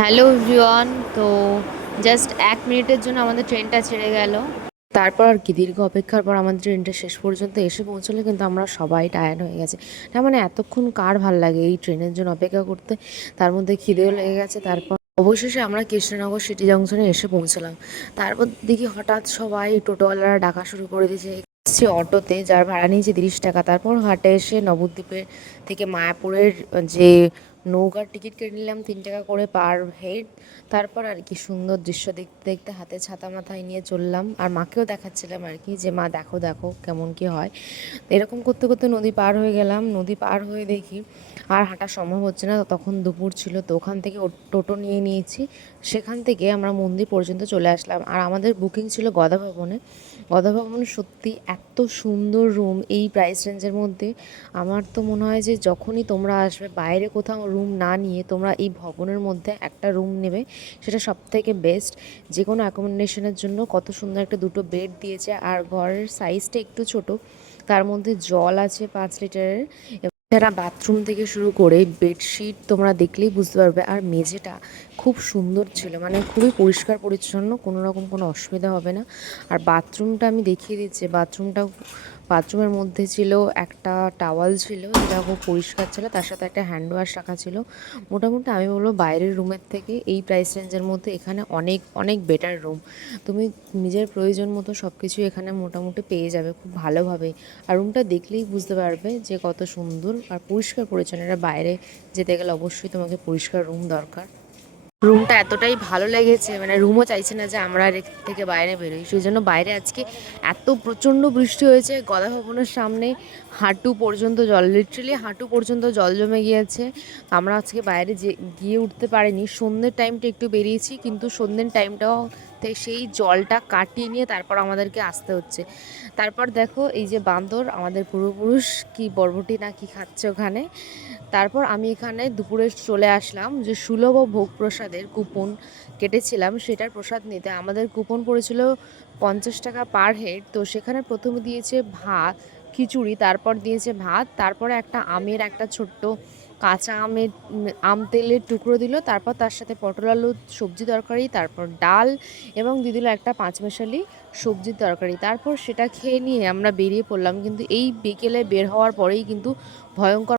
Hello everyone. তো just 1 মিনিটের জন্য আমাদের ট্রেনটা ছেড়ে গেল। তারপর আর কি দীর্ঘ অপেক্ষার পর আমাদের ট্রেনটা শেষ পর্যন্ত এসে পৌঁছলে কিন্তু আমরা সবাই টায়ার্ড হয়ে গেছে। না মানে এতক্ষণ কার ভাল লাগে এই ট্রেনের জন্য অপেক্ষা করতে, তার মধ্যে খিদেও লেগে গেছে। তারপর অবশেষে আমরা কৃষ্ণনগর সিটি জংশনে এসে পৌঁছলাম। তারপর দেখি হঠাৎ সবাই টোটোওয়ালারা ডাকা শুরু করে দিয়েছে। এসেছি অটোতে, যার ভাড়া নিয়েছে 30 টাকা। তারপর হাটে এসে নবদ্বীপের থেকে মায়াপুরের যে নৌকার টিকিট কেটে নিলাম 3 টাকা করে পার হেড। তারপর আর কি সুন্দর দৃশ্য দেখতে দেখতে হাতে ছাতা মাথায় নিয়ে চললাম, আর মাকেও দেখাচ্ছিলাম আর কি, যে মা দেখো দেখো কেমন কি হয়। এরকম করতে করতে নদী পার হয়ে গেলাম। নদী পার হয়ে দেখি আর হাঁটা সম্ভব হচ্ছে না, তখন দুপুর ছিল। তো ওখান থেকে টোটো নিয়ে নিয়েছি। সেখান থেকে আমরা মন্দির পর্যন্ত চলে আসলাম। আর আমাদের বুকিং ছিল গদা ভবনে। গদা ভবন সত্যি এত সুন্দর রুম এই প্রাইস রেঞ্জের মধ্যে। আমার তো মনে হয় যে যখনই তোমরা আসবে, বাইরে কোথাও রুম না নিয়ে তোমরা এই ভবনের মধ্যে একটা রুম নেবে, সেটা সব থেকে বেস্ট। যে কোনো অ্যাকোমোডেশনের জন্য কত সুন্দর একটা দুটো বেড দিয়েছে, আর ঘরের সাইজটা একটু ছোট, তার মধ্যে জল আছে 5 লিটারের। এছাড়া বাথরুম থেকে শুরু করে বেডশিট তোমরা দেখলেই বুঝতে পারবে। আর মেঝেটা খুব সুন্দর ছিল, মানে খুবই পরিষ্কার পরিচ্ছন্ন, কোনো রকম কোনো অসুবিধা হবে না। আর বাথরুমটা আমি দেখিয়ে দিচ্ছি। বাথরুমের মধ্যে ছিল একটা টাওয়াল ছিল, যেটা খুব পরিষ্কার ছিল, তার সাথে একটা হ্যান্ড ওয়াশ রাখা ছিল। মোটামুটি আমি বলবো বাইরের রুমের থেকে এই প্রাইস রেঞ্জের মধ্যে এখানে অনেক অনেক বেটার রুম। তুমি নিজের প্রয়োজন মতো সব কিছু এখানে মোটামুটি পেয়ে যাবে খুব ভালোভাবে। আর রুমটা দেখলেই বুঝতে পারবে যে কত সুন্দর আর পরিষ্কার পরিচ্ছন্ন। এটা বাইরে যেতে গেলে অবশ্যই তোমাকে পরিষ্কার রুম দরকার। রুমটা এতটাই ভালো লেগেছে, মানে রুমও চাইছে না যে আমরা আর এর থেকে বাইরে বেরোই। সেই জন্য বাইরে আজকে এত প্রচণ্ড বৃষ্টি হয়েছে, গদা ভবনের সামনে হাঁটু পর্যন্ত জল, লিটারালি হাঁটু পর্যন্ত জল জমে গিয়েছে। আমরা আজকে বাইরে যে গিয়ে উঠতে পারিনি। সন্ধ্যের টাইমটা একটু বেরিয়েছি, কিন্তু সন্ধ্যের টাইমটাও সেই জলটা কাটিয়ে নিয়ে তারপর আমাদেরকে আসতে হচ্ছে। তারপর দেখো এই যে বান্দর, আমাদের পূর্বপুরুষ কি বরবটি না কি খাচ্ছে ওখানে। তারপর আমি এখানে দুপুরে চলে আসলাম যে সুলভ ও ভোগ প্রসাদের কুপন কেটেছিলাম, সেটার প্রসাদ নিতে। আমাদের কুপন পড়েছিল 50 টাকা পার হেড। তো সেখানে প্রথমে দিয়েছে ভাত, খিচুড়ি, তারপর দিয়েছে ভাত, তারপরে একটা আমের একটা ছোট্ট কাঁচা আমের আম তেলের টুকরো দিল, তারপর তার সাথে পটল আলু সবজি তরকারি, তারপর ডাল, এবং দিয়ে দিল একটা পাঁচমেশালি সবজির তরকারি। তারপর সেটা খেয়ে নিয়ে আমরা বেরিয়ে পড়লাম। কিন্তু এই বিকেলে বের হওয়ার পরেই কিন্তু ভয়ঙ্কর